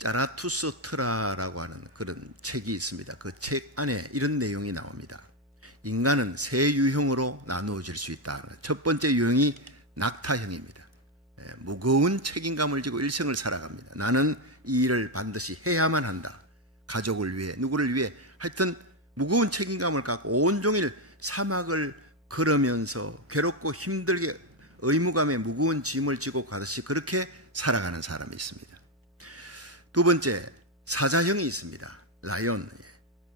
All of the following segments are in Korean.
자라투스트라라고 하는 그런 책이 있습니다. 그 책 안에 이런 내용이 나옵니다. 인간은 세 유형으로 나누어질 수 있다. 첫 번째 유형이 낙타형입니다. 무거운 책임감을 지고 일생을 살아갑니다. 나는 이 일을 반드시 해야만 한다. 가족을 위해, 누구를 위해, 하여튼 무거운 책임감을 갖고 온종일 사막을 걸으면서 괴롭고 힘들게 의무감에 무거운 짐을 지고 가듯이 그렇게 살아가는 사람이 있습니다. 두 번째, 사자형이 있습니다. 라이온.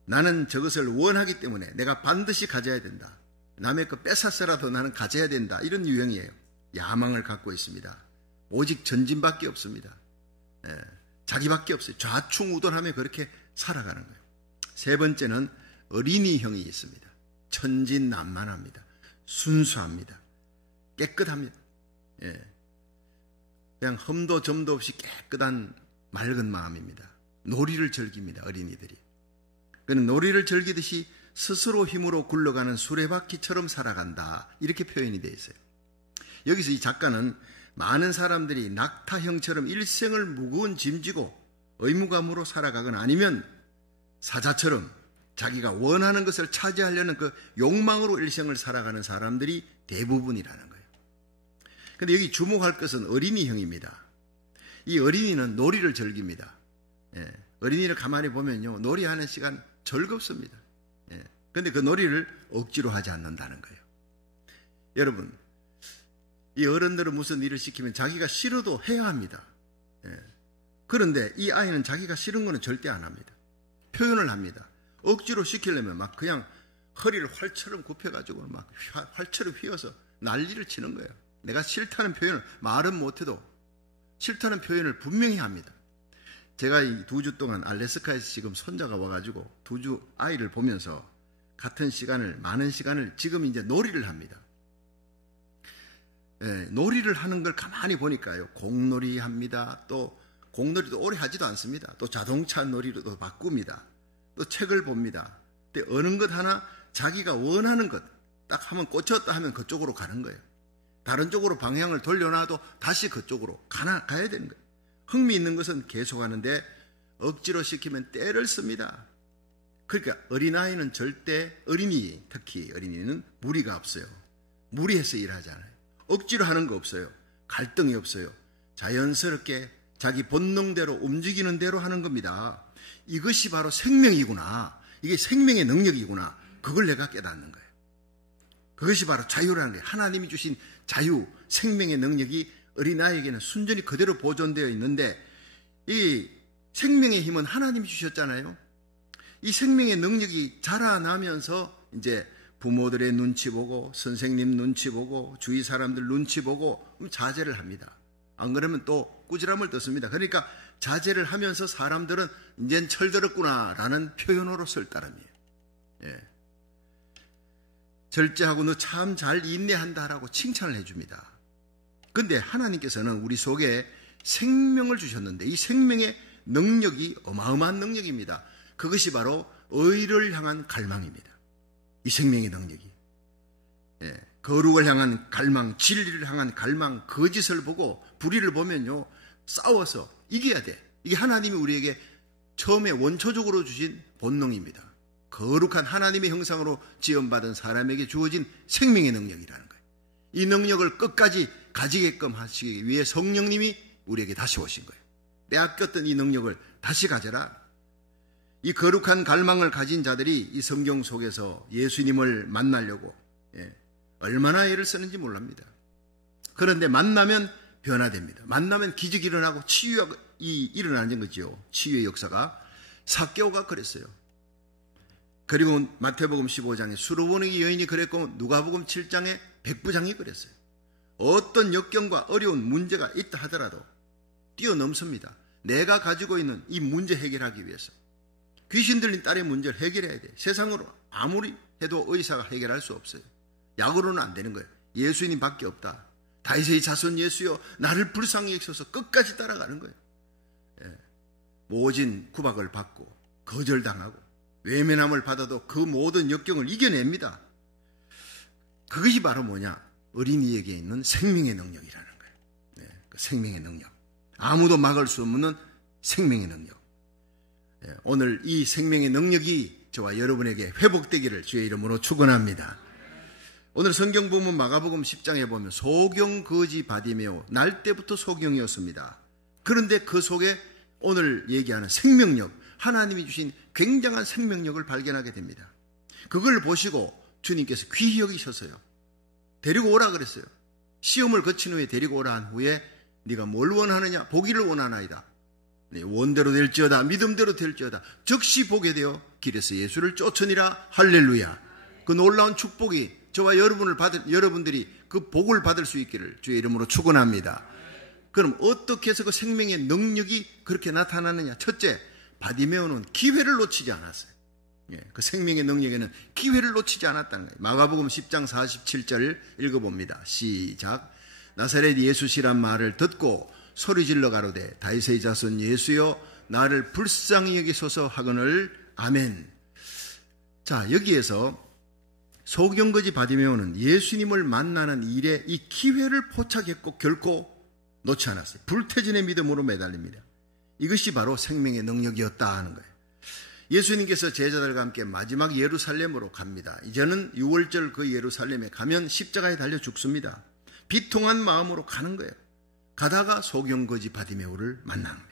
나는 저것을 원하기 때문에 내가 반드시 가져야 된다. 남의 거 뺏었어라도 나는 가져야 된다. 이런 유형이에요. 야망을 갖고 있습니다. 오직 전진밖에 없습니다. 자기밖에 없어요. 좌충우돌하며 그렇게 살아가는 거예요. 세 번째는 어린이형이 있습니다. 천진난만합니다. 순수합니다. 깨끗합니다. 그냥 흠도 점도 없이 깨끗한 맑은 마음입니다. 놀이를 즐깁니다. 어린이들이. 그는 놀이를 즐기듯이 스스로 힘으로 굴러가는 수레바퀴처럼 살아간다. 이렇게 표현이 되어 있어요. 여기서 이 작가는 많은 사람들이 낙타형처럼 일생을 무거운 짐지고 의무감으로 살아가거나 아니면 사자처럼 자기가 원하는 것을 차지하려는 그 욕망으로 일생을 살아가는 사람들이 대부분이라는 거예요. 그런데 여기 주목할 것은 어린이형입니다. 이 어린이는 놀이를 즐깁니다. 어린이를 가만히 보면요, 놀이하는 시간 즐겁습니다. 그런데 그 놀이를 억지로 하지 않는다는 거예요. 여러분, 이 어른들은 무슨 일을 시키면 자기가 싫어도 해야 합니다. 그런데 이 아이는 자기가 싫은 거는 절대 안 합니다. 표현을 합니다. 억지로 시키려면 막 그냥 허리를 활처럼 굽혀가지고 막 활처럼 휘어서 난리를 치는 거예요. 내가 싫다는 표현을 말은 못해도 싫다는 표현을 분명히 합니다. 제가 이 2주 동안 알래스카에서 지금 손자가 와가지고 2주 아이를 보면서 같은 시간을, 많은 시간을 지금 이제 놀이를 합니다. 놀이를 하는 걸 가만히 보니까요, 공놀이 합니다. 또 공놀이도 오래 하지도 않습니다. 또 자동차 놀이로도 바꿉니다. 또 책을 봅니다. 근데 어느 것 하나 자기가 원하는 것 딱 하면 꽂혔다 하면 그쪽으로 가는 거예요. 다른 쪽으로 방향을 돌려놔도 다시 그쪽으로 가야 되는 거예요. 흥미있는 것은 계속하는데 억지로 시키면 떼를 씁니다. 그러니까 어린아이는 절대, 특히 어린이는 무리가 없어요. 무리해서 일하잖아요. 억지로 하는 거 없어요. 갈등이 없어요. 자연스럽게 자기 본능대로 움직이는 대로 하는 겁니다. 이것이 바로 생명이구나. 이게 생명의 능력이구나. 그걸 내가 깨닫는 거예요. 그것이 바로 자유라는 거예요. 하나님이 주신 자유, 생명의 능력이 어린아이에게는 순전히 그대로 보존되어 있는데, 이 생명의 힘은 하나님이 주셨잖아요. 이 생명의 능력이 자라나면서 이제 부모들의 눈치 보고 선생님 눈치 보고 주위 사람들 눈치 보고 자제를 합니다. 안 그러면 또 꾸지람을 떴습니다. 그러니까 자제를 하면서 사람들은 이젠 철들었구나 라는 표현으로 쓸 따름이에요. 절제하고 너 참 잘 인내한다라고 칭찬을 해줍니다. 그런데 하나님께서는 우리 속에 생명을 주셨는데 이 생명의 능력이 어마어마한 능력입니다. 그것이 바로 의를 향한 갈망입니다. 이 생명의 능력이. 거룩을 향한 갈망, 진리를 향한 갈망, 거짓을 보고 불의를 보면요, 싸워서 이겨야 돼. 이게 하나님이 우리에게 처음에 원초적으로 주신 본능입니다. 거룩한 하나님의 형상으로 지음받은 사람에게 주어진 생명의 능력이라는 거예요. 이 능력을 끝까지 가지게끔 하시기 위해 성령님이 우리에게 다시 오신 거예요. 빼앗겼던 이 능력을 다시 가져라. 이 거룩한 갈망을 가진 자들이 이 성경 속에서 예수님을 만나려고 얼마나 애를 쓰는지 몰랍니다. 그런데 만나면 변화됩니다. 만나면 기적이 일어나고 치유가 일어나는 거죠. 치유의 역사가. 삭개오가 그랬어요. 그리고 마태복음 15장에 수르보니 여인이 그랬고 누가복음 7장에 백부장이 그랬어요. 어떤 역경과 어려운 문제가 있다 하더라도 뛰어넘습니다. 내가 가지고 있는 이 문제 해결하기 위해서. 귀신 들린 딸의 문제를 해결해야 돼. 세상으로 아무리 해도 의사가 해결할 수 없어요. 약으로는 안 되는 거예요. 예수님 밖에 없다. 다윗의 자손 예수여 나를 불쌍히 여기소서 끝까지 따라가는 거예요. 모진 구박을 받고 거절당하고 외면함을 받아도 그 모든 역경을 이겨냅니다. 그것이 바로 뭐냐? 어린이에게 있는 생명의 능력이라는 거예요. 그 생명의 능력. 아무도 막을 수 없는 생명의 능력. 오늘 이 생명의 능력이 저와 여러분에게 회복되기를 주의 이름으로 축원합니다. 오늘 성경 본문 마가복음 10장에 보면 소경 거지 바디메오, 날 때부터 소경이었습니다. 그런데 그 속에 오늘 얘기하는 생명력, 하나님이 주신 굉장한 생명력을 발견하게 됩니다. 그걸 보시고 주님께서 귀히 여기셔서요, 데리고 오라 그랬어요. 시험을 거친 후에 데리고 오라 한 후에 네가 뭘 원하느냐? 보기를 원하나이다. 원대로 될지어다, 믿음대로 될지어다. 즉시 보게 되어 길에서 예수를 쫓으니라. 할렐루야. 그 놀라운 축복이 저와 여러분들이 그 복을 받을 수 있기를 주의 이름으로 축원합니다. 그럼 어떻게 해서 그 생명의 능력이 그렇게 나타나느냐? 첫째, 바디메오는 기회를 놓치지 않았어요. 그 생명의 능력에는 기회를 놓치지 않았다는 거예요. 마가복음 10장 47절 읽어봅니다. 시작. 나사렛 예수시란 말을 듣고 소리질러 가로되 다윗의 자손 예수여 나를 불쌍히 여기소서 하거늘. 아멘. 자, 여기에서 소경거지 바디메오는 예수님을 만나는 일에 이 기회를 포착했고 결코 놓지 않았어요. 불태진의 믿음으로 매달립니다. 이것이 바로 생명의 능력이었다 하는 거예요. 예수님께서 제자들과 함께 마지막 예루살렘으로 갑니다. 이제는 6월절 그 예루살렘에 가면 십자가에 달려 죽습니다. 비통한 마음으로 가는 거예요. 가다가 소경거지 바디메오를 만납니다.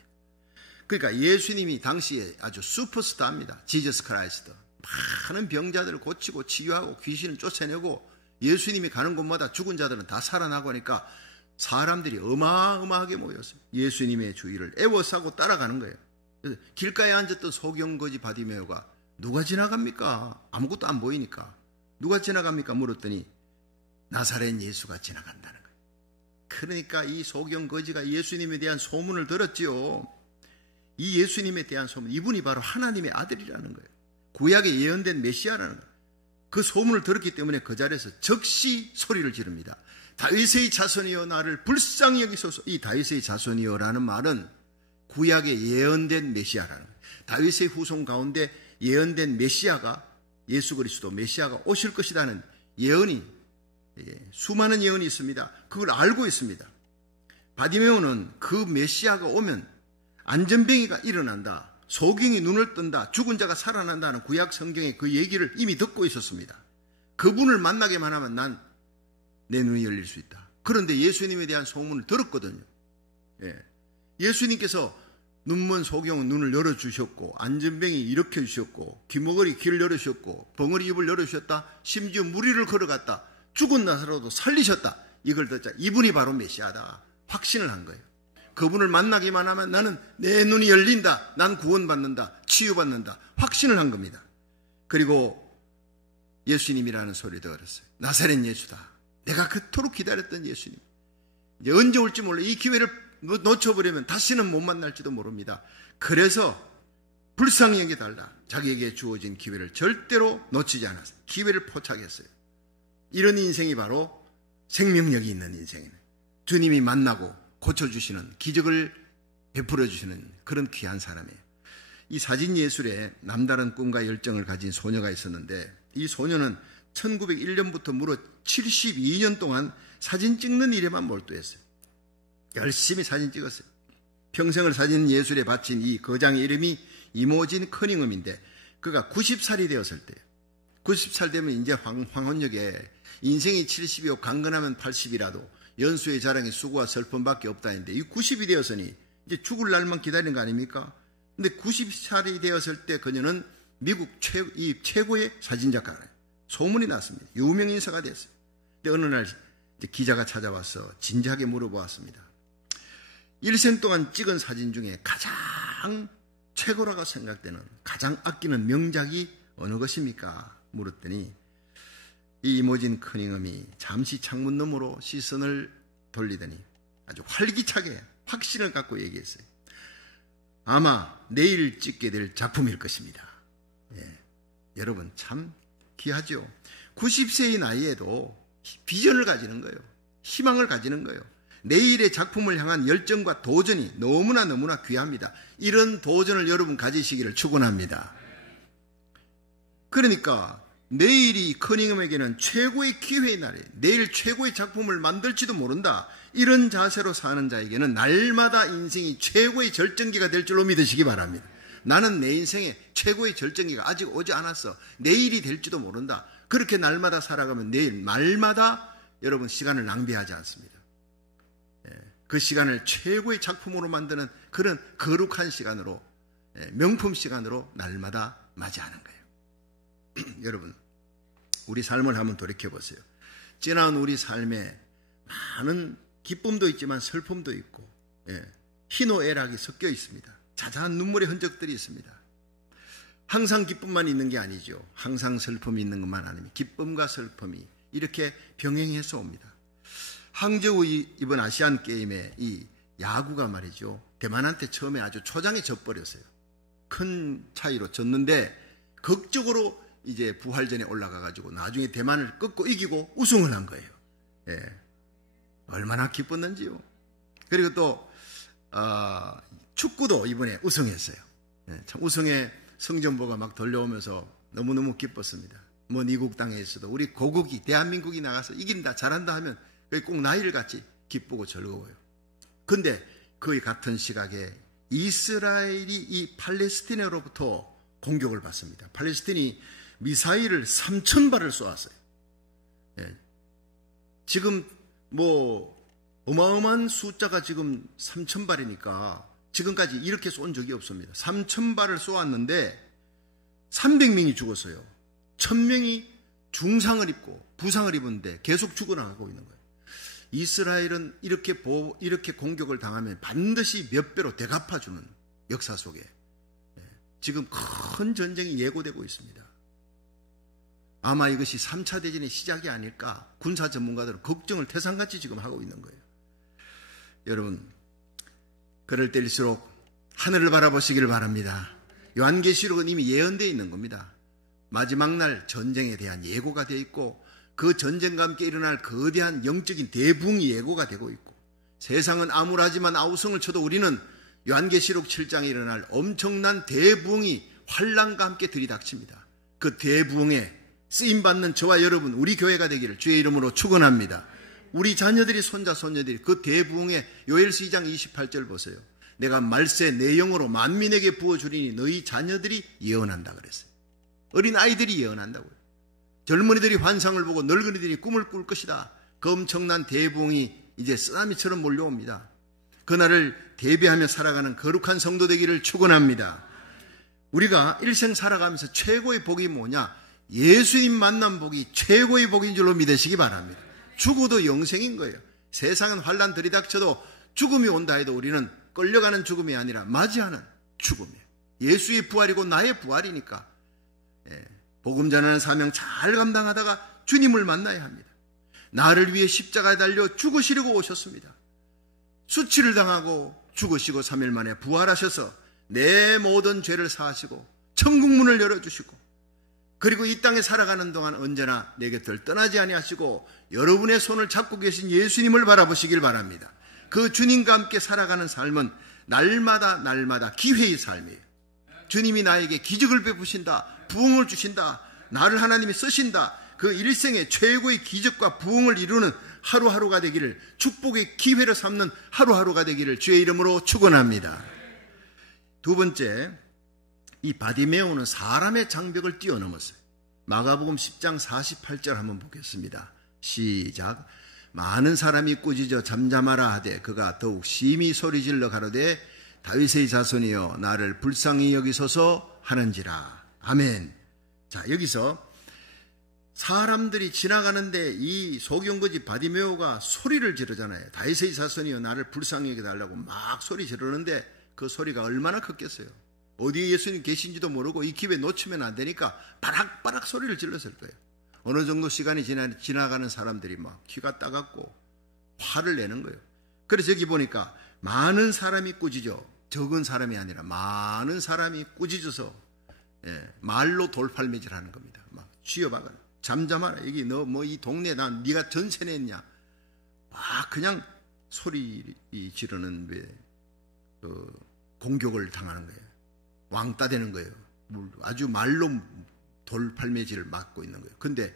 그러니까 예수님이 당시에 아주 슈퍼스타입니다. 지저스 크라이스트. 많은 병자들을 고치고 치유하고 귀신을 쫓아내고 예수님이 가는 곳마다 죽은 자들은 다 살아나고 하니까 사람들이 어마어마하게 모였어요. 예수님의 주위를 애워싸고 따라가는 거예요. 그래서 길가에 앉았던 소경거지 바디메오가 누가 지나갑니까? 아무것도 안 보이니까 누가 지나갑니까? 물었더니 나사렛 예수가 지나간다는 거예요. 그러니까 이 소경거지가 예수님에 대한 소문을 들었지요. 이 예수님에 대한 소문, 이분이 바로 하나님의 아들이라는 거예요. 구약에 예언된 메시아라는 거예요. 그 소문을 들었기 때문에 그 자리에서 즉시 소리를 지릅니다. 다윗의 자손이여 나를 불쌍히 여기소서. 이 다윗의 자손이여라는 말은 구약에 예언된 메시아라는 거예요. 다윗의 후손 가운데 예언된 메시아가, 예수 그리스도 메시아가 오실 것이라는 예언이, 수많은 예언이 있습니다. 그걸 알고 있습니다. 바디메오는 그 메시아가 오면 안전병이가 일어난다, 소경이 눈을 뜬다, 죽은 자가 살아난다는 구약 성경의 그 얘기를 이미 듣고 있었습니다. 그분을 만나게만 하면 난 내 눈이 열릴 수 있다. 그런데 예수님에 대한 소문을 들었거든요. 예수님께서 눈먼 소경은 눈을 열어주셨고, 안전병이 일으켜주셨고, 귀머거리 귀를 열어주셨고, 벙어리 입을 열어주셨다. 심지어 무리를 걸어갔다. 죽은 나사로도 살리셨다. 이걸 듣자 이분이 바로 메시아다 확신을 한 거예요. 그분을 만나기만 하면 나는 내 눈이 열린다. 난 구원받는다. 치유받는다. 확신을 한 겁니다. 그리고 예수님이라는 소리도 들었어요. 나사렛 예수다. 내가 그토록 기다렸던 예수님. 이제 언제 올지 몰라. 이 기회를 놓쳐버리면 다시는 못 만날지도 모릅니다. 그래서 불쌍히 여겨달라. 자기에게 주어진 기회를 절대로 놓치지 않았어요. 기회를 포착했어요. 이런 인생이 바로 생명력이 있는 인생이네. 주님이 만나고 고쳐주시는, 기적을 베풀어주시는 그런 귀한 사람이에요. 이 사진 예술에 남다른 꿈과 열정을 가진 소녀가 있었는데, 이 소녀는 1901년부터 무려 72년 동안 사진 찍는 일에만 몰두했어요. 열심히 사진 찍었어요. 평생을 사진 예술에 바친 이 거장의 이름이 이모진 커닝엄인데, 그가 90살이 되었을 때, 90살 되면 이제 황혼역에 인생이 70이고 강건하면 80이라도 연수의 자랑이 수고와 슬픔밖에 없다 했는데, 이 90이 되었으니 이제 죽을 날만 기다리는 거 아닙니까? 근데 90살이 되었을 때 그녀는 미국 최고의 사진작가래요. 소문이 났습니다. 유명 인사가 됐어요. 근데 어느 날 기자가 찾아와서 진지하게 물어보았습니다. 일생 동안 찍은 사진 중에 가장 최고라고 생각되는, 가장 아끼는 명작이 어느 것입니까? 물었더니 이 이모진 커닝엄이 잠시 창문 너머로 시선을 돌리더니 아주 활기차게 확신을 갖고 얘기했어요. 아마 내일 찍게 될 작품일 것입니다. 여러분 참 귀하죠. 90세의 나이에도 비전을 가지는 거예요. 희망을 가지는 거예요. 내일의 작품을 향한 열정과 도전이 너무나 귀합니다. 이런 도전을 여러분 가지시기를 축원합니다. 그러니까 내일이 커닝엄에게는 최고의 기회의 날이에요. 내일 최고의 작품을 만들지도 모른다. 이런 자세로 사는 자에게는 날마다 인생이 최고의 절정기가 될 줄로 믿으시기 바랍니다. 나는 내 인생의 최고의 절정기가 아직 오지 않았어. 내일이 될지도 모른다. 그렇게 날마다 살아가면 내일 날마다 여러분 시간을 낭비하지 않습니다. 그 시간을 최고의 작품으로 만드는 그런 거룩한 시간으로, 명품 시간으로 날마다 맞이하는 거예요. 여러분, 우리 삶을 한번 돌이켜 보세요. 지난 우리 삶에 많은 기쁨도 있지만 슬픔도 있고, 희노애락이 섞여 있습니다. 자자한 눈물의 흔적들이 있습니다. 항상 기쁨만 있는 게 아니죠. 항상 슬픔이 있는 것만 아닙니다. 기쁨과 슬픔이 이렇게 병행해서 옵니다. 항저우 이번 아시안 게임에 이 야구가 말이죠, 대만한테 처음에 아주 초장에 져버렸어요. 큰 차이로 졌는데 극적으로 이제 부활전에 올라가가지고 나중에 대만을 꺾고 이기고 우승을 한 거예요. 얼마나 기뻤는지요. 그리고 또 축구도 이번에 우승했어요. 참 우승의 성전보가 막 들려오면서 너무너무 기뻤습니다. 뭐 미국 땅에서도 우리 고국이, 대한민국이 나가서 이긴다, 잘한다 하면 꼭 나일같이 기쁘고 즐거워요. 근데 그 같은 시각에 이스라엘이 이 팔레스티나로부터 공격을 받습니다. 팔레스틴이 미사일을 3,000발을 쏘았어요. 지금 뭐 어마어마한 숫자가 지금 3,000발이니까 지금까지 이렇게 쏜 적이 없습니다. 3,000발을 쏘았는데 300명이 죽었어요. 1,000명이 중상을 입고 부상을 입었는데 계속 죽어나가고 있는 거예요. 이스라엘은 이렇게 공격을 당하면 반드시 몇 배로 되갚아주는 역사 속에 지금 큰 전쟁이 예고되고 있습니다. 아마 이것이 3차 대전의 시작이 아닐까, 군사 전문가들은 걱정을 태산같이 지금 하고 있는 거예요. 여러분, 그럴 때일수록 하늘을 바라보시길 바랍니다. 요한계시록은 이미 예언되어 있는 겁니다. 마지막 날 전쟁에 대한 예고가 되어 있고, 그 전쟁과 함께 일어날 거대한 영적인 대붕이 예고가 되고 있고, 세상은 암울하지만 아우성을 쳐도 우리는 요한계시록 7장에 일어날 엄청난 대붕이 환란과 함께 들이닥칩니다. 그 대붕에 쓰임받는 저와 여러분, 우리 교회가 되기를 주의 이름으로 축원합니다. 우리 자녀들이, 손자 손녀들이 그 대붕에, 요엘서 2장 28절 보세요. 내가 말세 내 영으로 만민에게 부어주리니 너희 자녀들이 예언한다 그랬어요. 어린 아이들이 예언한다고요. 젊은이들이 환상을 보고 늙은이들이 꿈을 꿀 것이다. 그 엄청난 대붕이 이제 쓰나미처럼 몰려옵니다. 그날을 대비하며 살아가는 거룩한 성도 되기를 축원합니다. 우리가 일생 살아가면서 최고의 복이 뭐냐? 예수님 만난 복이 최고의 복인 줄로 믿으시기 바랍니다. 죽어도 영생인 거예요. 세상은 환난 들이닥쳐도 죽음이 온다 해도 우리는 끌려가는 죽음이 아니라 맞이하는 죽음이에요. 예수의 부활이고 나의 부활이니까 복음 전하는 사명 잘 감당하다가 주님을 만나야 합니다. 나를 위해 십자가에 달려 죽으시려고 오셨습니다. 수치를 당하고 죽으시고 3일 만에 부활하셔서 내 모든 죄를 사하시고 천국문을 열어주시고, 그리고 이 땅에 살아가는 동안 언제나 내 곁을 떠나지 아니하시고 여러분의 손을 잡고 계신 예수님을 바라보시길 바랍니다. 그 주님과 함께 살아가는 삶은 날마다 기회의 삶이에요. 주님이 나에게 기적을 베푸신다, 부흥을 주신다, 나를 하나님이 쓰신다, 그 일생의 최고의 기적과 부흥을 이루는 하루하루가 되기를, 축복의 기회를 삼는 하루하루가 되기를 주의 이름으로 축원합니다. 두 번째, 이 바디메오는 사람의 장벽을 뛰어넘었어요. 마가복음 10장 48절 한번 보겠습니다. 시작. 많은 사람이 꾸짖어 잠잠하라 하되 그가 더욱 심히 소리질러 가로되 다윗의 자손이여 나를 불쌍히 여기소서 하는지라. 아멘. 자, 여기서 사람들이 지나가는데 이 소경거지 바디메오가 소리를 지르잖아요. 다윗의 자손이여 나를 불쌍히 여기달라고 막 소리 지르는데 그 소리가 얼마나 컸겠어요. 어디에 예수님 계신지도 모르고 이 기회 놓치면 안 되니까 바락바락 소리를 질렀을 거예요. 어느 정도 시간이 지나가는 사람들이 막 귀가 따갑고 화를 내는 거예요. 그래서 여기 보니까 많은 사람이 꾸짖어, 적은 사람이 아니라 많은 사람이 꾸짖어서 말로 돌팔매질하는 겁니다. 막 쥐어박아. 잠잠하라. 여기 너 뭐 이 동네 난 네가 전세 냈냐. 막 그냥 소리 지르는 공격을 당하는 거예요. 왕따 되는 거예요. 아주 말로 돌팔매질을 맞고 있는 거예요. 근데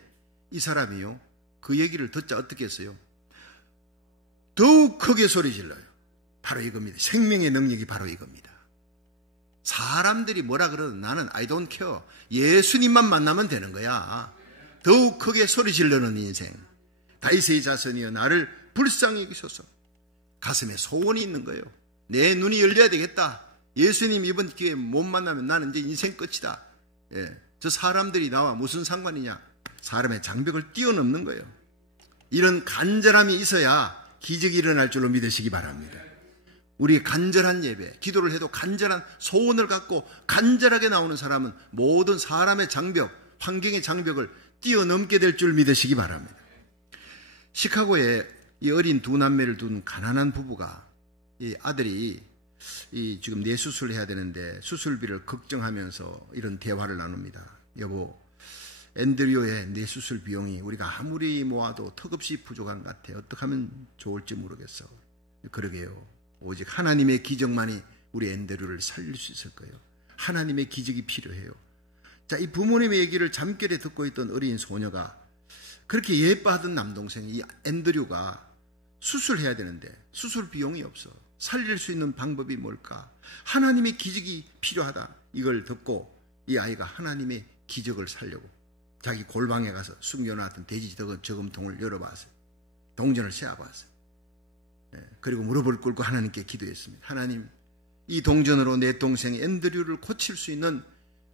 이 사람이요, 그 얘기를 듣자 어떻게 했어요? 더욱 크게 소리 질러요. 바로 이겁니다. 생명의 능력이 바로 이겁니다. 사람들이 뭐라 그러든 나는 I don't care. 예수님만 만나면 되는 거야. 더욱 크게 소리 지르는 인생. 다윗의 자손이여 나를 불쌍히 여기소서. 가슴에 소원이 있는 거예요. 내 눈이 열려야 되겠다. 예수님 이번 기회에 못 만나면 나는 이제 인생 끝이다. 예, 저 사람들이 나와 무슨 상관이냐. 사람의 장벽을 뛰어넘는 거예요. 이런 간절함이 있어야 기적이 일어날 줄로 믿으시기 바랍니다. 우리의 간절한 예배, 기도를 해도 간절한 소원을 갖고 간절하게 나오는 사람은 모든 사람의 장벽, 환경의 장벽을 뛰어넘게 될 줄 믿으시기 바랍니다. 시카고에 이 어린 두 남매를 둔 가난한 부부가, 이 아들이 지금 뇌수술을 해야 되는데 수술비를 걱정하면서 이런 대화를 나눕니다. 여보, 앤드류의 뇌수술 비용이 우리가 아무리 모아도 턱없이 부족한 것 같아. 어떻게 하면 좋을지 모르겠어. 그러게요. 오직 하나님의 기적만이 우리 앤드류를 살릴 수 있을 거예요. 하나님의 기적이 필요해요. 자, 이 부모님의 얘기를 잠결에 듣고 있던 어린 소녀가 그렇게 예뻐하던 남동생이 이 앤드류가 수술해야 되는데 수술 비용이 없어. 살릴 수 있는 방법이 뭘까? 하나님의 기적이 필요하다. 이걸 듣고 이 아이가 하나님의 기적을 살려고 자기 골방에 가서 숨겨놨던 돼지 저금통을 열어봤어요. 동전을 세어봤어요. 그리고 무릎을 꿇고 하나님께 기도했습니다. 하나님, 이 동전으로 내 동생 앤드류를 고칠 수 있는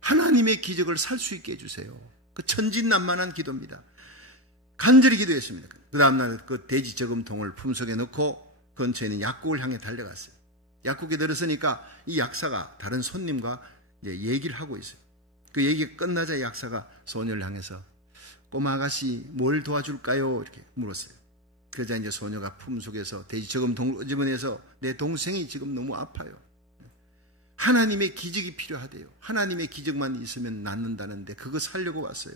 하나님의 기적을 살 수 있게 해주세요. 그 천진난만한 기도입니다. 간절히 기도했습니다. 그 다음날 그 돼지 저금통을 품속에 넣고 근처에 있는 약국을 향해 달려갔어요. 약국에 들어서니까 이 약사가 다른 손님과 이제 얘기를 하고 있어요. 그 얘기가 끝나자 약사가 소녀를 향해서 꼬마 아가씨 뭘 도와줄까요? 이렇게 물었어요. 그러자 이제 소녀가 품속에서 돼지 저금통을 끄집어내서 내 동생이 지금 너무 아파요. 하나님의 기적이 필요하대요. 하나님의 기적만 있으면 낫는다는데 그거 살려고 왔어요.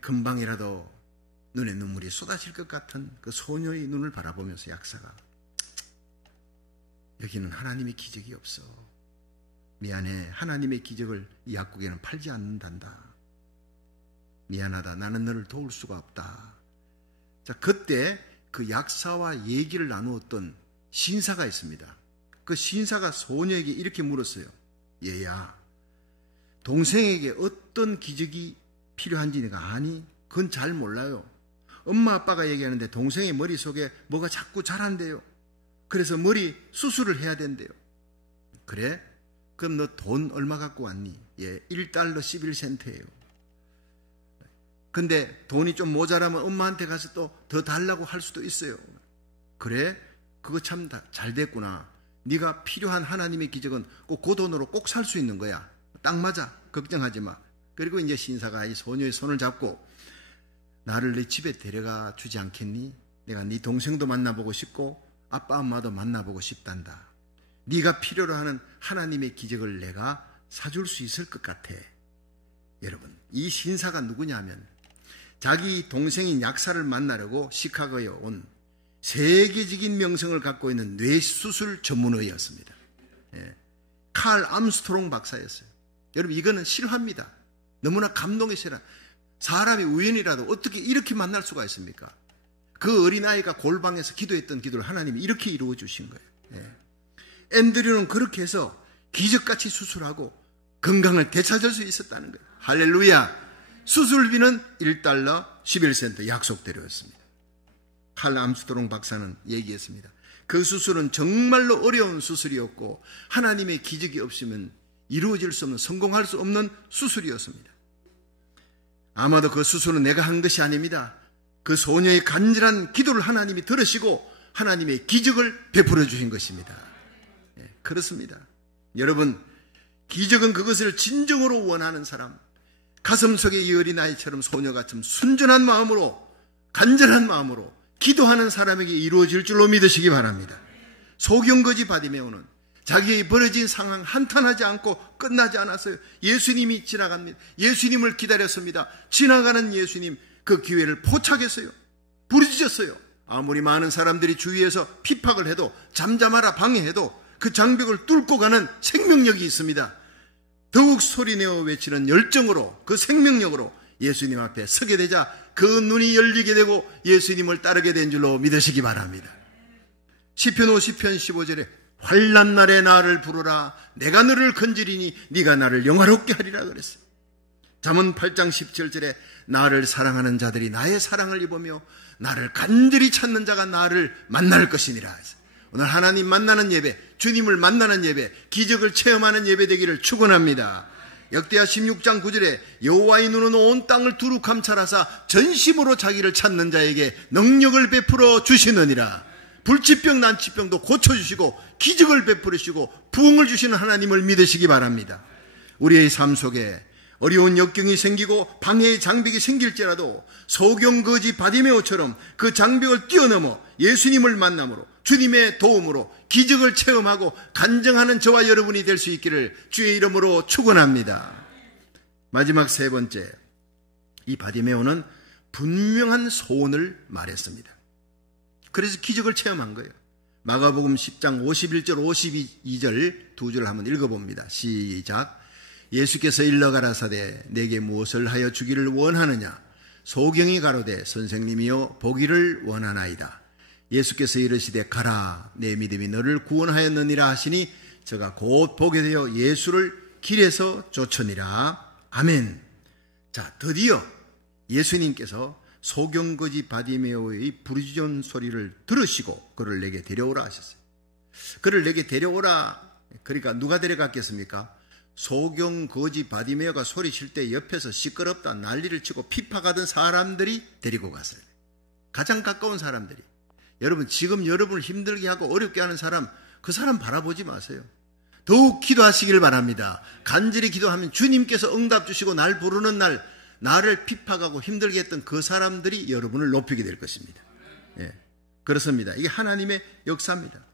금방이라도 눈에 눈물이 쏟아질 것 같은 그 소녀의 눈을 바라보면서 약사가 여기는 하나님의 기적이 없어. 미안해. 하나님의 기적을 이 약국에는 팔지 않는단다. 미안하다. 나는 너를 도울 수가 없다. 자, 그때 그 약사와 얘기를 나누었던 신사가 있습니다. 그 신사가 소녀에게 이렇게 물었어요. 얘야, 동생에게 어떤 기적이 필요한지 내가 아니? 그건 잘 몰라요. 엄마 아빠가 얘기하는데 동생의 머릿속에 뭐가 자꾸 자란대요. 그래서 머리 수술을 해야 된대요. 그래? 그럼 너 돈 얼마 갖고 왔니? 예, 1달러 11센트예요. 근데 돈이 좀 모자라면 엄마한테 가서 또 더 달라고 할 수도 있어요. 그래? 그거 참 잘 됐구나. 네가 필요한 하나님의 기적은 꼭 그 돈으로 꼭 살 수 있는 거야. 딱 맞아. 걱정하지 마. 그리고 이제 신사가 이 소녀의 손을 잡고 나를 네 집에 데려가 주지 않겠니? 내가 네 동생도 만나보고 싶고 아빠 엄마도 만나보고 싶단다. 네가 필요로 하는 하나님의 기적을 내가 사줄 수 있을 것 같아. 여러분, 이 신사가 누구냐면 자기 동생인 약사를 만나려고 시카고에 온 세계적인 명성을 갖고 있는 뇌수술 전문의였습니다. 칼 암스트롱 박사였어요. 여러분, 이거는 실화입니다. 너무나 감동의 실화. 사람이 우연이라도 어떻게 이렇게 만날 수가 있습니까? 그 어린아이가 골방에서 기도했던 기도를 하나님이 이렇게 이루어 주신 거예요. 앤드류는 그렇게 해서 기적같이 수술하고 건강을 되찾을 수 있었다는 거예요. 할렐루야. 수술비는 1달러 11센트 약속대로였습니다. 칼 암스트롱 박사는 얘기했습니다. 그 수술은 정말로 어려운 수술이었고 하나님의 기적이 없으면 이루어질 수 없는, 성공할 수 없는 수술이었습니다. 아마도 그 수술은 내가 한 것이 아닙니다. 그 소녀의 간절한 기도를 하나님이 들으시고 하나님의 기적을 베풀어 주신 것입니다. 그렇습니다. 여러분, 기적은 그것을 진정으로 원하는 사람, 가슴속에 이 어린아이처럼 소녀같은 순전한 마음으로, 간절한 마음으로 기도하는 사람에게 이루어질 줄로 믿으시기 바랍니다. 소경거지 바디메오는 자기의 벌어진 상황 한탄하지 않고 끝나지 않았어요. 예수님이 지나갑니다. 예수님을 기다렸습니다. 지나가는 예수님, 그 기회를 포착했어요. 부르짖었어요. 아무리 많은 사람들이 주위에서 핍박을 해도, 잠잠하라 방해해도 그 장벽을 뚫고 가는 생명력이 있습니다. 더욱 소리내어 외치는 열정으로, 그 생명력으로 예수님 앞에 서게 되자 그 눈이 열리게 되고 예수님을 따르게 된 줄로 믿으시기 바랍니다. 시편 50편 15절에 환난 날에 나를 부르라. 내가 너를 건지리니 네가 나를 영화롭게 하리라 그랬어요. 잠언 8장 17절에 나를 사랑하는 자들이 나의 사랑을 입으며 나를 간절히 찾는 자가 나를 만날 것이니라 했어요. 오늘 하나님 만나는 예배, 주님을 만나는 예배, 기적을 체험하는 예배 되기를 축원합니다. 역대하 16장 9절에 여호와의 눈은 온 땅을 두루 감찰하사 전심으로 자기를 찾는 자에게 능력을 베풀어 주시느니라. 불치병 난치병도 고쳐주시고 기적을 베풀으시고 부흥을 주시는 하나님을 믿으시기 바랍니다. 우리의 삶 속에 어려운 역경이 생기고 방해의 장벽이 생길지라도 소경거지 바디메오처럼 그 장벽을 뛰어넘어 예수님을 만남으로 주님의 도움으로 기적을 체험하고 간증하는 저와 여러분이 될 수 있기를 주의 이름으로 축원합니다. 마지막 세 번째, 이 바디메오는 분명한 소원을 말했습니다. 그래서 기적을 체험한 거예요. 마가복음 10장 51절 52절 두 줄 한번 읽어봅니다. 시작. 예수께서 일러 가라사대 내게 무엇을 하여 주기를 원하느냐. 소경이 가로되 선생님이여 보기를 원하나이다. 예수께서 이르시되 가라 내 믿음이 너를 구원하였느니라 하시니 저가 곧 보게 되어 예수를 길에서 쫓으니라. 아멘. 자, 드디어 예수님께서 소경거지 바디메오의 부르짖은 소리를 들으시고 그를 내게 데려오라 하셨어요. 그를 내게 데려오라. 그러니까 누가 데려갔겠습니까? 소경거지 바디메오가 소리칠 때 옆에서 시끄럽다 난리를 치고 피파가던 사람들이 데리고 갔어요. 가장 가까운 사람들이. 여러분, 지금 여러분을 힘들게 하고 어렵게 하는 사람, 그 사람 바라보지 마세요. 더욱 기도하시길 바랍니다. 간절히 기도하면 주님께서 응답 주시고 날 부르는 날 나를 핍박하고 힘들게 했던 그 사람들이 여러분을 높이게 될 것입니다. 예, 그렇습니다. 이게 하나님의 역사입니다.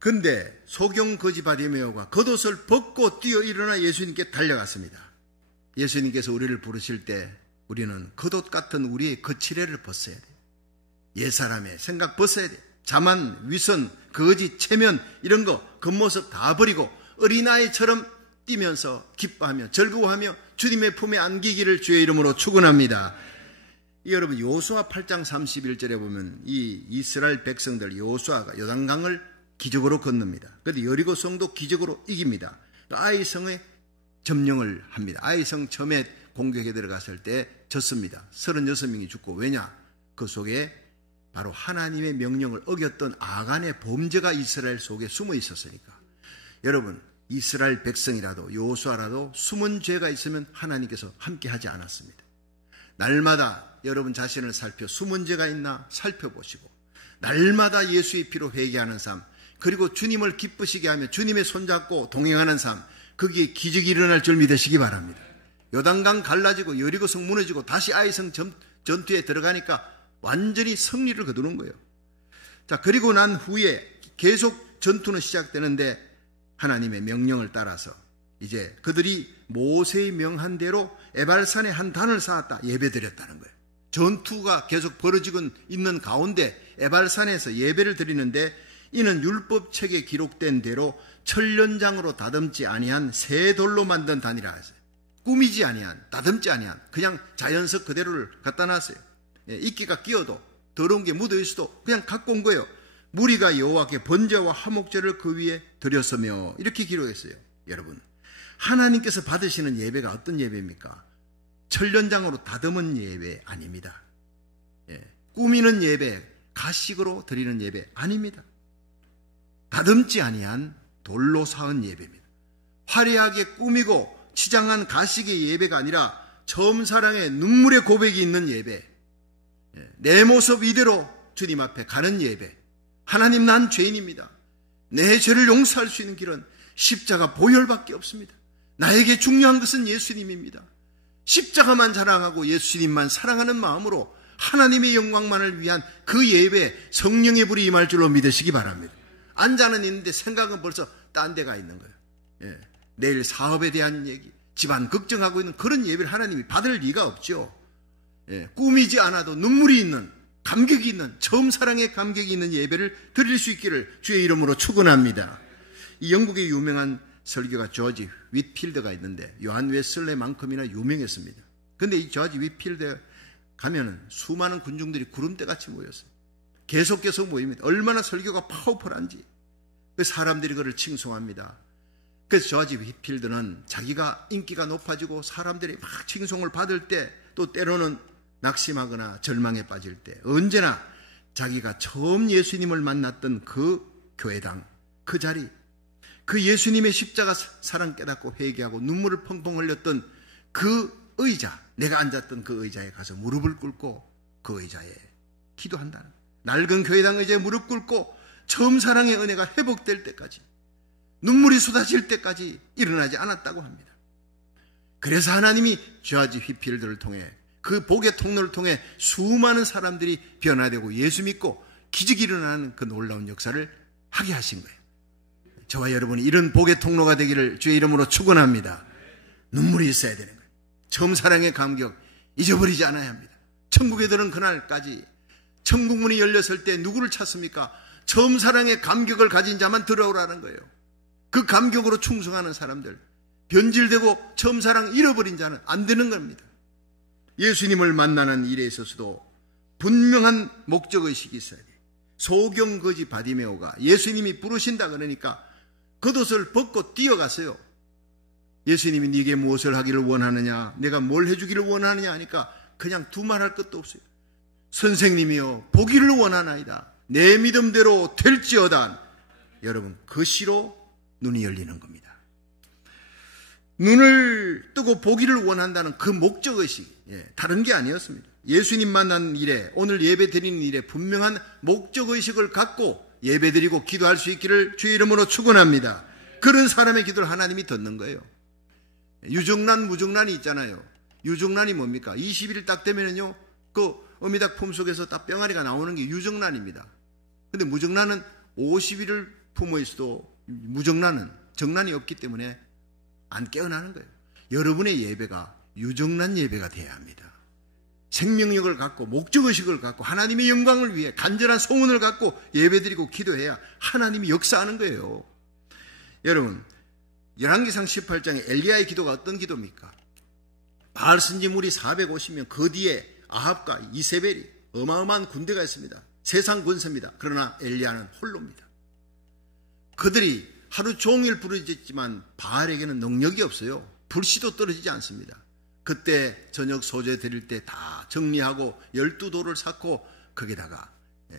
근데 소경거지 바디메오가 겉옷을 벗고 뛰어 일어나 예수님께 달려갔습니다. 예수님께서 우리를 부르실 때 우리는 겉옷 같은 우리의 거칠애를 벗어야 돼요. 옛사람의 생각 벗어야 돼요. 자만, 위선, 거짓, 체면 이런 거 겉모습 다 버리고 어린아이처럼 뛰면서 기뻐하며 즐거워하며 주님의 품에 안기기를 주의 이름으로 축원합니다. 여러분, 여호수아 8장 31절에 보면 이 이스라엘 백성들 여호수아가 요단강을 기적으로 건넙니다. 그런데 여리고 성도 기적으로 이깁니다. 아이성에 점령을 합니다. 아이성 처음에 공격에 들어갔을 때 졌습니다. 36명이 죽고, 왜냐? 그 속에 바로 하나님의 명령을 어겼던 아간의 범죄가 이스라엘 속에 숨어 있었으니까. 여러분, 이스라엘 백성이라도 여호수아라도 숨은 죄가 있으면 하나님께서 함께하지 않았습니다. 날마다 여러분 자신을 살펴 숨은 죄가 있나 살펴보시고 날마다 예수의 피로 회개하는 삶, 그리고 주님을 기쁘시게 하며 주님의 손잡고 동행하는 삶, 거기에 기적이 일어날 줄 믿으시기 바랍니다. 요단강 갈라지고 여리고성 무너지고 다시 아이성 전투에 들어가니까 완전히 승리를 거두는 거예요. 자, 그리고 난 후에 계속 전투는 시작되는데 하나님의 명령을 따라서 이제 그들이 모세의 명한 대로 에발산에 한 단을 쌓았다, 예배드렸다는 거예요. 전투가 계속 벌어지고 있는 가운데 에발산에서 예배를 드리는데, 이는 율법책에 기록된 대로 천련장으로 다듬지 아니한 새 돌로 만든 단이라 하세요. 꾸미지 아니한, 다듬지 아니한, 그냥 자연석 그대로를 갖다 놨어요. 이끼가 끼어도 더러운 게 묻어 있어도 그냥 갖고 온 거예요. 무리가 여호와께 번제와 화목제를 그 위에 드렸으며, 이렇게 기록했어요. 여러분, 하나님께서 받으시는 예배가 어떤 예배입니까? 천련장으로 다듬은 예배 아닙니다. 꾸미는 예배, 가식으로 드리는 예배 아닙니다. 다듬지 아니한 돌로 쌓은 예배입니다. 화려하게 꾸미고 치장한 가식의 예배가 아니라 처음 사랑의 눈물의 고백이 있는 예배, 내 모습 이대로 주님 앞에 가는 예배. 하나님, 난 죄인입니다. 내 죄를 용서할 수 있는 길은 십자가 보혈밖에 없습니다. 나에게 중요한 것은 예수님입니다. 십자가만 자랑하고 예수님만 사랑하는 마음으로 하나님의 영광만을 위한 그 예배, 성령의 불이 임할 줄로 믿으시기 바랍니다. 앉아는 있는데 생각은 벌써 딴 데가 있는 거예요. 내일 사업에 대한 얘기, 집안 걱정하고 있는 그런 예배를 하나님이 받을 리가 없죠. 꾸미지 않아도 눈물이 있는, 감격이 있는, 처음 사랑의 감격이 있는 예배를 드릴 수 있기를 주의 이름으로 축원합니다. 이 영국의 유명한 설교가 조지 윗필드가 있는데 요한 웨슬레만큼이나 유명했습니다. 그런데 이 조지 윗필드에 가면은 수많은 군중들이 구름대같이 모였어요. 계속 모입니다. 얼마나 설교가 파워풀한지 그 사람들이 그를 칭송합니다. 그래서 조지 윗필드는 자기가 인기가 높아지고 사람들이 막 칭송을 받을 때, 또 때로는 낙심하거나 절망에 빠질 때 언제나 자기가 처음 예수님을 만났던 그 교회당, 그 자리, 그 예수님의 십자가 사랑 깨닫고 회개하고 눈물을 펑펑 흘렸던 그 의자, 내가 앉았던 그 의자에 가서 무릎을 꿇고 그 의자에 기도한다는, 낡은 교회당 의자에 무릎 꿇고 처음 사랑의 은혜가 회복될 때까지, 눈물이 쏟아질 때까지 일어나지 않았다고 합니다. 그래서 하나님이 조지 휘필드를 통해, 그 복의 통로를 통해 수많은 사람들이 변화되고 예수 믿고 기적이 일어나는 그 놀라운 역사를 하게 하신 거예요. 저와 여러분이 이런 복의 통로가 되기를 주의 이름으로 축원합니다. 눈물이 있어야 되는 거예요. 처음 사랑의 감격 잊어버리지 않아야 합니다. 천국에 들은 그날까지 천국문이 열렸을 때 누구를 찾습니까? 처음 사랑의 감격을 가진 자만 들어오라는 거예요. 그 감격으로 충성하는 사람들, 변질되고 처음 사랑 잃어버린 자는 안 되는 겁니다. 예수님을 만나는 일에 있어서도 분명한 목적의식이 있어야 돼요. 소경거지 바디메오가 예수님이 부르신다 그러니까 겉옷을 벗고 뛰어갔어요. 예수님이 네게 무엇을 하기를 원하느냐, 내가 뭘 해주기를 원하느냐 하니까 그냥 두말할 것도 없어요. 선생님이여 보기를 원하나이다. 내 믿음대로 될지어다. 여러분, 그 시로 눈이 열리는 겁니다. 눈을 뜨고 보기를 원한다는 그 목적의식, 다른 게 아니었습니다. 예수님 만난 일에, 오늘 예배 드리는 일에 분명한 목적의식을 갖고 예배 드리고 기도할 수 있기를 주의 이름으로 축원합니다. 그런 사람의 기도를 하나님이 듣는 거예요. 유정란, 무정란이 있잖아요. 유정란이 뭡니까? 20일 딱 되면은요, 그 어미닭 품속에서 딱 병아리가 나오는 게 유정란입니다. 근데 무정란은 50일을 품어 있어도 무정란은 정란이 없기 때문에 안 깨어나는 거예요. 여러분의 예배가 유정란 예배가 돼야 합니다. 생명력을 갖고 목적의식을 갖고 하나님의 영광을 위해 간절한 소원을 갖고 예배드리고 기도해야 하나님이 역사하는 거예요. 여러분, 열왕기상 18장에 엘리야의 기도가 어떤 기도입니까? 바알 선지물이 450명, 그 뒤에 아합과 이세벨이 어마어마한 군대가 있습니다. 세상 군세입니다. 그러나 엘리야는 홀로입니다. 그들이 하루 종일 부르짖지만 바알에게는 능력이 없어요. 불씨도 떨어지지 않습니다. 그때 저녁 소재 드릴 때 다 정리하고 12돌을 쌓고 거기다가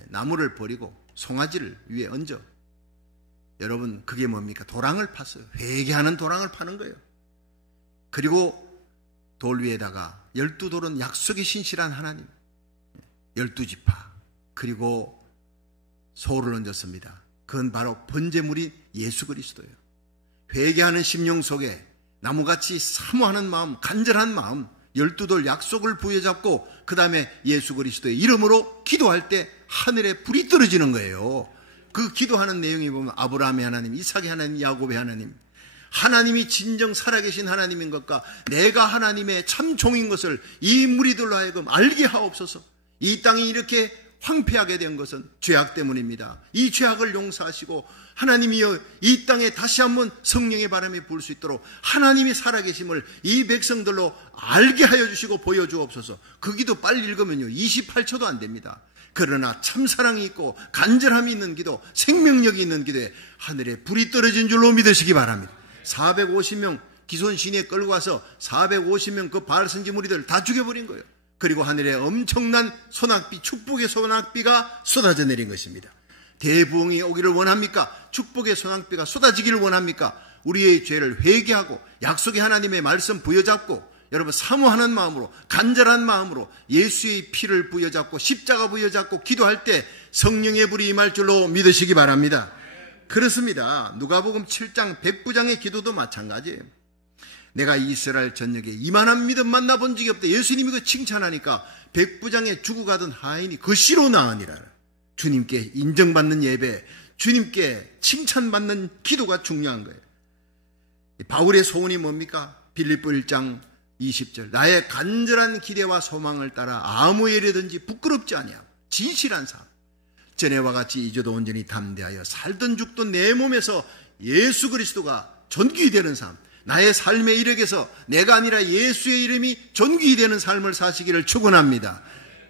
나무를 버리고 송아지를 위에 얹어. 여러분, 그게 뭡니까? 도랑을 팠어요. 회개하는 도랑을 파는 거예요. 그리고 돌 위에다가 12돌은 약속이 신실한 하나님, 12지파, 그리고 소를 얹었습니다. 그건 바로 번제물인 예수 그리스도예요. 회개하는 심령 속에 나무같이 사모하는 마음, 간절한 마음, 12돌 약속을 부여잡고 그 다음에 예수 그리스도의 이름으로 기도할 때 하늘에 불이 떨어지는 거예요. 그 기도하는 내용이 보면 아브라함의 하나님, 이삭의 하나님, 야곱의 하나님, 하나님이 진정 살아계신 하나님인 것과 내가 하나님의 참 종인 것을 이 무리들로 하여금 알게 하옵소서. 이 땅이 이렇게 황폐하게 된 것은 죄악 때문입니다. 이 죄악을 용서하시고 하나님이여 이 땅에 다시 한번 성령의 바람이 불 수 있도록 하나님이 살아계심을 이 백성들로 알게 하여 주시고 보여주옵소서. 그 기도 빨리 읽으면요 28초도 안 됩니다. 그러나 참사랑이 있고 간절함이 있는 기도, 생명력이 있는 기도에 하늘에 불이 떨어진 줄로 믿으시기 바랍니다. 450명 기손 시내에 끌고 와서 450명 그 바알 선지 무리들 다 죽여버린 거예요. 그리고 하늘에 엄청난 소낙비, 축복의 소낙비가 쏟아져 내린 것입니다. 대부흥이 오기를 원합니까? 축복의 소낙비가 쏟아지기를 원합니까? 우리의 죄를 회개하고 약속의 하나님의 말씀 부여잡고 여러분 사모하는 마음으로, 간절한 마음으로 예수의 피를 부여잡고 십자가 부여잡고 기도할 때 성령의 불이 임할 줄로 믿으시기 바랍니다. 그렇습니다. 누가복음 7장 백부장의 기도도 마찬가지예요. 내가 이스라엘 전역에 이만한 믿음 만나본 적이 없다. 예수님이 그 칭찬하니까 백부장에 죽어가던 하인이 그 시로 나으니라. 주님께 인정받는 예배, 주님께 칭찬받는 기도가 중요한 거예요. 바울의 소원이 뭡니까? 빌립보 1장 20절. 나의 간절한 기대와 소망을 따라 아무 일이든지 부끄럽지 아니하고 진실한 삶. 전에와 같이 이제도 온전히 담대하여 살던 죽던 내 몸에서 예수 그리스도가 존귀히 되는 삶, 나의 삶의 이력에서 내가 아니라 예수의 이름이 존귀히 되는 삶을 사시기를 축원합니다.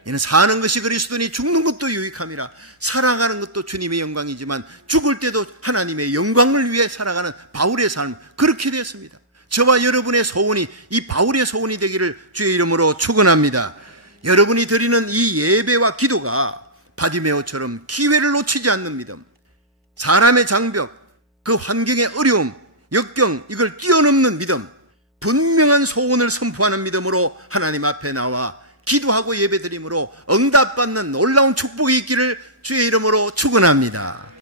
이는 사는 것이 그리스도니 죽는 것도 유익함이라. 살아가는 것도 주님의 영광이지만 죽을 때도 하나님의 영광을 위해 살아가는 바울의 삶, 그렇게 되었습니다. 저와 여러분의 소원이 이 바울의 소원이 되기를 주의 이름으로 축원합니다. 여러분이 드리는 이 예배와 기도가 바디메오처럼 기회를 놓치지 않는 믿음, 사람의 장벽, 그 환경의 어려움, 역경, 이걸 뛰어넘는 믿음, 분명한 소원을 선포하는 믿음으로 하나님 앞에 나와 기도하고 예배드림으로 응답받는 놀라운 축복이 있기를 주의 이름으로 축원합니다.